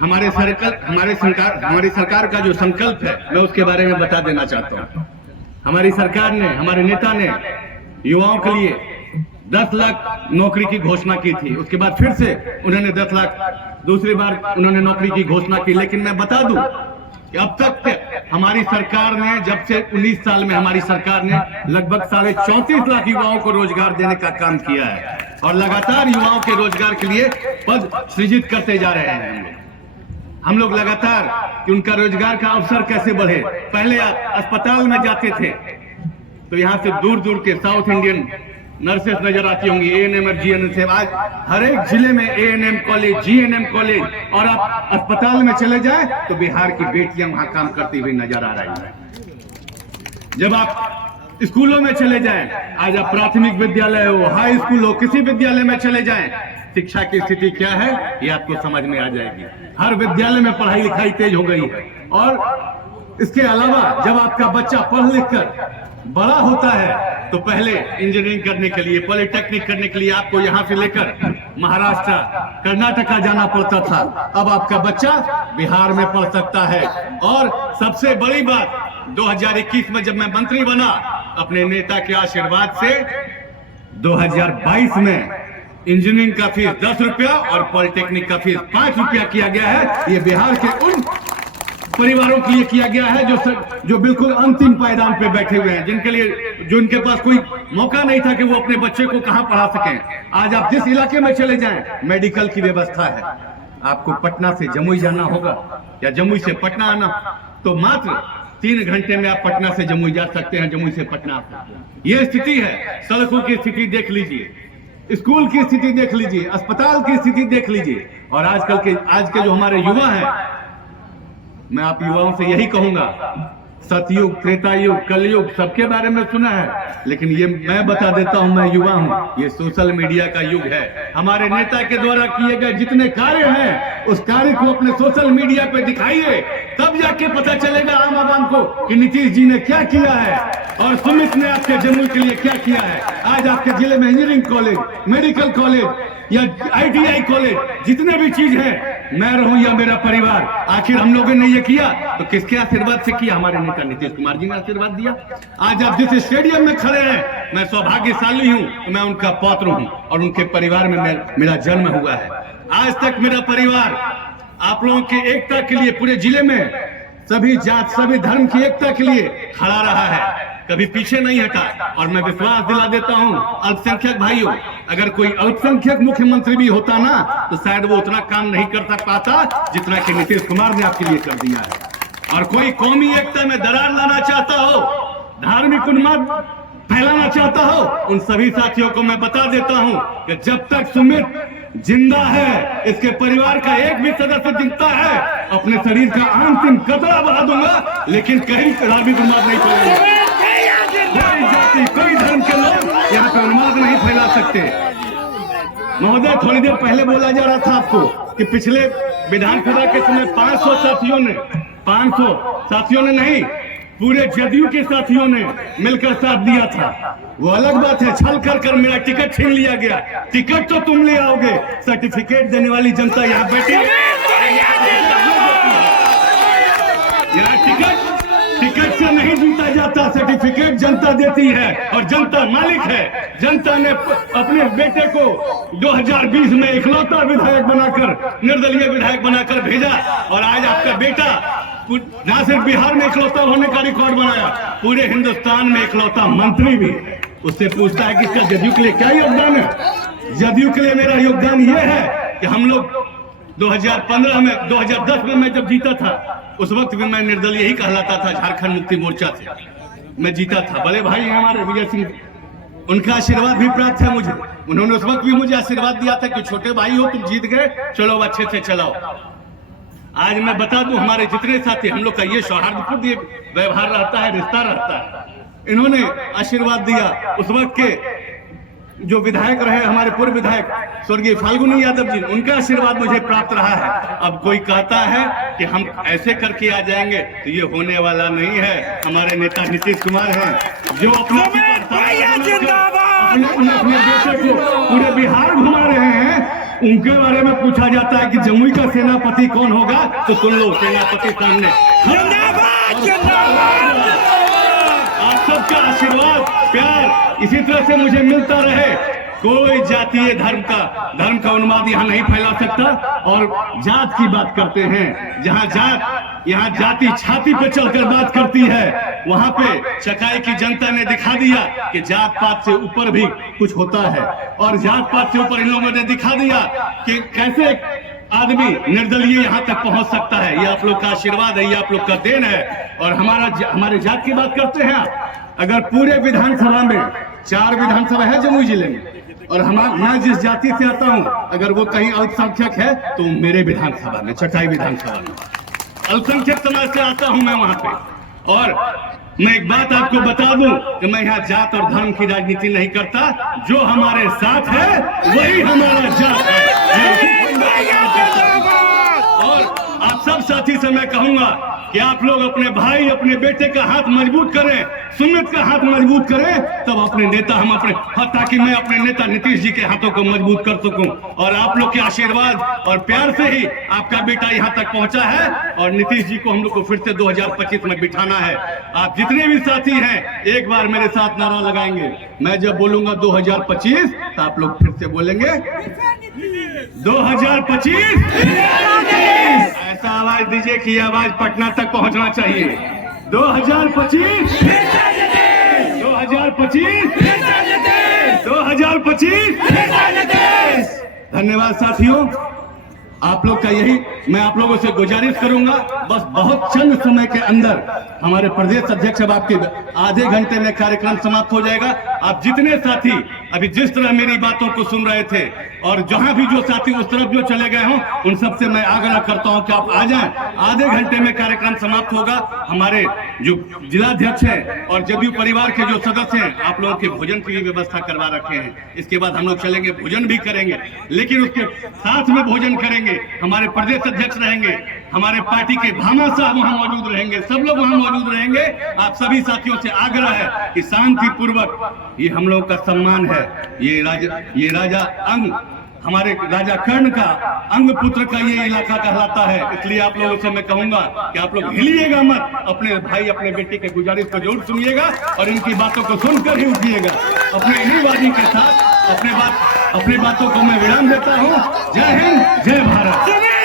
हमारी सरकार का जो संकल्प है मैं उसके बारे में बता देना चाहता हूँ। हमारी सरकार ने, हमारे नेता ने युवाओं के लिए 10 लाख नौकरी की घोषणा की थी। उसके बाद फिर से उन्होंने 10 लाख दूसरी बार उन्होंने नौकरी की घोषणा की। लेकिन मैं बता दूं कि अब तक हमारी सरकार ने, जब से 19 साल में हमारी सरकार ने लगभग 34.5 लाख युवाओं को रोजगार देने का काम किया है और लगातार युवाओं के रोजगार के लिए पद सृजित करते जा रहे हैं। हम लोग लगातार कि उनका रोजगार का अवसर कैसे बढ़े। पहले आप अस्पताल में जाते थे तो यहाँ से दूर दूर के साउथ इंडियन नर्सेस नजर आती होंगी, एएनएम और जीएनएम से। आज हर एक जिले में एएनएम कॉलेज, जीएनएम कॉलेज, और आप अस्पताल में चले जाएं तो बिहार की बेटियां वहां काम करती हुई नजर आ रही हैं। जब आप स्कूलों में चले जाएं, आज आप प्राथमिक विद्यालय हो, हाई स्कूल हो, किसी विद्यालय में चले जाएं, शिक्षा की स्थिति क्या है ये आपको समझ में आ जाएगी। हर विद्यालय में पढ़ाई लिखाई तेज हो गई है। और इसके अलावा जब आपका बच्चा पढ़ लिख कर बड़ा होता है तो पहले इंजीनियरिंग करने के लिए, पॉलिटेक्निक करने के लिए आपको यहाँ से लेकर महाराष्ट्र, कर्नाटका जाना पड़ता था। अब आपका बच्चा बिहार में पढ़ सकता है। और सबसे बड़ी बात, 2021 में जब मैं मंत्री बना, अपने नेता के आशीर्वाद से 2022 में इंजीनियरिंग का फीस 10 रुपया और पॉलिटेक्निक का फीस 5 रुपया किया गया है। ये बिहार के उन परिवारों के लिए किया गया है जो बिल्कुल अंतिम पायदान पे बैठे हुए हैं, जिनके लिए, जो इनके पास कोई मौका नहीं था कि वो अपने बच्चे को कहां पढ़ा सकें। आज आप जिस इलाके में चले जाएं, मेडिकल की व्यवस्था है। आपको पटना से जमुई जाना होगा या जमुई से पटना आना, तो मात्र 3 घंटे में आप पटना से जमुई जा सकते हैं, जमुई से पटना आ सकते हैं। ये स्थिति है। सड़कों की स्थिति देख लीजिए, स्कूल की स्थिति देख लीजिए, अस्पताल की स्थिति देख लीजिए। और आज के जो हमारे युवा हैं, मैं आप युवाओं से यही कहूंगा, सतयुग, त्रेता युग, कलयुग सबके बारे में सुना है, लेकिन ये मैं बता देता हूं, मैं युवा हूं, ये सोशल मीडिया का युग है। हमारे नेता के द्वारा किए गए जितने कार्य हैं, उस कार्य को अपने सोशल मीडिया पे दिखाइए, तब जाके पता चलेगा आम आदमी को कि नीतीश जी ने क्या किया है और सुमित ने आपके जमुई के लिए क्या किया है। आज आपके जिले में इंजीनियरिंग कॉलेज, मेडिकल कॉलेज या ITI कॉलेज, जितने भी चीज है, मैं रहूं या मेरा परिवार, आखिर हम लोगों ने ये किया तो किसके आशीर्वाद से किया? हमारे नेता नीतीश कुमार जी ने आशीर्वाद दिया। आज आप जिस स्टेडियम में खड़े हैं, मैं सौभाग्यशाली हूं, मैं उनका पौत्र हूं और उनके परिवार में मेरा जन्म हुआ है। आज तक मेरा परिवार आप लोगों की एकता के लिए, पूरे जिले में सभी जात, सभी धर्म की एकता के लिए खड़ा रहा है, कभी पीछे नहीं हटा। और मैं विश्वास दिला देता हूं अल्पसंख्यक भाइयों, अगर कोई अल्पसंख्यक मुख्यमंत्री भी होता ना, तो शायद वो उतना काम नहीं कर पाता जितना कि नीतीश कुमार ने आपके लिए कर दिया है। और कोई कौमी एकता में दरार लाना चाहता हो, धार्मिक उन्माद फैलाना चाहता हो, उन सभी साथियों को मैं बता देता हूं कि जब तक सुमित जिंदा है, इसके परिवार का एक भी सदस्य जिंदा है, अपने शरीर का अंतिम कतरा बहा दूंगा, लेकिन कहीं धार्मिक उन्माद नहीं फैलाऊंगा। कोई जाति, कोई धर्म के लोग यहाँ पे उन्माद नहीं फैला सकते। महोदय, थोड़ी देर पहले बोला जा रहा था आपको कि पिछले विधानसभा के समय 500 साथियों ने नहीं, पूरे जदयू के साथियों ने मिलकर साथ दिया था। वो अलग बात है, छल कर मेरा टिकट छीन लिया गया। टिकट तो तुम ले आओगे, सर्टिफिकेट देने वाली जनता यहाँ बैठी है। यहाँ टिकट से नहीं जीता जाता, सर्टिफिकेट जनता देती है और जनता मालिक है। जनता ने अपने बेटे को 2020 में इकलौता विधायक बनाकर, निर्दलीय विधायक बनाकर भेजा और आज आपका बेटा न सिर्फ बिहार में इकलौता होने का रिकॉर्ड बनाया, पूरे हिंदुस्तान में इकलौता मंत्री भी। उससे पूछता है कि इसका जदयू के लिए क्या योगदान है? जदयू के लिए मेरा योगदान यह है कि हम लोग 2010 में मैं जब जीता था, उस वक्त भी मैं निर्दलीय ही कहलाता था, झारखंड मुक्ति मोर्चा से मैं जीता था। बड़े भाई हमारे विजय सिंह, उनका आशीर्वाद भी प्राप्त है मुझे। उन्होंने उस वक्त भी मुझे आशीर्वाद दिया था कि छोटे भाई हो, तुम जीत गए, चलो अच्छे से चलाओ। आज मैं बता दूं, हमारे जितने साथी, हम लोग का ये सौहार्दपूर्ण व्यवहार रहता है, रिश्ता रहता है। इन्होंने आशीर्वाद दिया। उस वक्त के जो विधायक रहे, हमारे पूर्व विधायक स्वर्गीय फाल्गुनी यादव जी, उनका आशीर्वाद मुझे प्राप्त रहा है। अब कोई कहता है कि हम ऐसे करके आ जाएंगे, तो ये होने वाला नहीं है। हमारे नेता नीतीश कुमार हैं, जो अपने बेटे को पूरे बिहार घुमा रहे हैं। उनके बारे में पूछा जाता है कि जमुई का सेनापति कौन होगा, तो सुन लो, सेनापति सामने। आप सबका आशीर्वाद, प्यार इसी तरह से मुझे मिलता रहे। कोई जातीय धर्म का उन्माद यहाँ नहीं फैला सकता। और जात की बात करते हैं, यहाँ जाति छाती पे चलकर बात करती है। वहां पे चकाई की जनता ने दिखा दिया कि जात पात से ऊपर भी कुछ होता है, और जात पात से ऊपर इन लोगों ने दिखा दिया कि कैसे आदमी निर्दलीय यहाँ तक पहुंच सकता है। ये आप लोग का आशीर्वाद है, ये आप लोग का देन है। और हमारे जात की बात करते हैं आप, अगर पूरे विधानसभा में 4 विधानसभा है जमुई जिले में, और मैं जिस जाति से आता हूं, अगर वो कहीं अल्पसंख्यक है तो मेरे विधानसभा में, चकाई विधानसभा में अल्पसंख्यक समाज से आता हूं मैं वहां पे। और मैं एक बात आपको बता दूं कि मैं यहाँ जात और धर्म की राजनीति नहीं करता। जो हमारे साथ है वही हमारा जात है। और आप सब साथी से मैं कहूंगा कि आप लोग अपने भाई, अपने बेटे का हाथ मजबूत करें, सुमित का हाथ मजबूत करें, तब अपने नेता ताकि मैं अपने नेता नीतीश जी के हाथों को मजबूत कर सकूं। और आप लोग के आशीर्वाद और प्यार से ही आपका बेटा यहाँ तक पहुंचा है, और नीतीश जी को हम लोग को फिर से 2025 में बिठाना है। आप जितने भी साथी हैं, एक बार मेरे साथ नारा लगाएंगे। मैं जब बोलूंगा 2025 तो आप लोग फिर से बोलेंगे 2025। ऐसा आवाज दीजिए कि आवाज पटना तक पहुंचना चाहिए। 2025 धन्यवाद साथियों, आप लोग का यही मैं आप लोगों से गुजारिश करूंगा। बस बहुत चंद समय के अंदर हमारे प्रदेश अध्यक्ष, अब आपके आधे घंटे में कार्यक्रम समाप्त हो जाएगा। आप जितने साथी अभी जिस तरह मेरी बातों को सुन रहे थे, और जहां भी जो साथी उस तरफ जो चले गए हों, उन सबसे मैं आग्रह करता हूं कि आप आ जाएं। आधे घंटे में कार्यक्रम समाप्त होगा। हमारे जो जिलाध्यक्ष हैं और जदयू परिवार के जो सदस्य हैं, आप लोगों के भोजन की भी व्यवस्था करवा रखे हैं। इसके बाद हम लोग चलेंगे, भोजन भी करेंगे, लेकिन उसके साथ में भोजन करेंगे। हमारे प्रदेश अध्यक्ष रहेंगे, हमारे पार्टी के भामा साहब वहां मौजूद रहेंगे, सब लोग वहां मौजूद रहेंगे। आप सभी साथियों से आग्रह है कि शांति पूर्वक, ये हम लोग का सम्मान है। ये राजा अंग, हमारे राजा कर्ण का अंग पुत्र का ये इलाका कहलाता है। इसलिए आप लोगों से मैं कहूंगा कि आप लोग हिलिएगा मत, अपने भाई अपने बेटे के गुजारिश को जरूर सुनिएगा, और इनकी बातों को सुनकर ही उठिएगा। अपने इन्हीं वादी के साथ अपनी बातों को मैं विराम देता हूं। जय हिंद, जय भारत।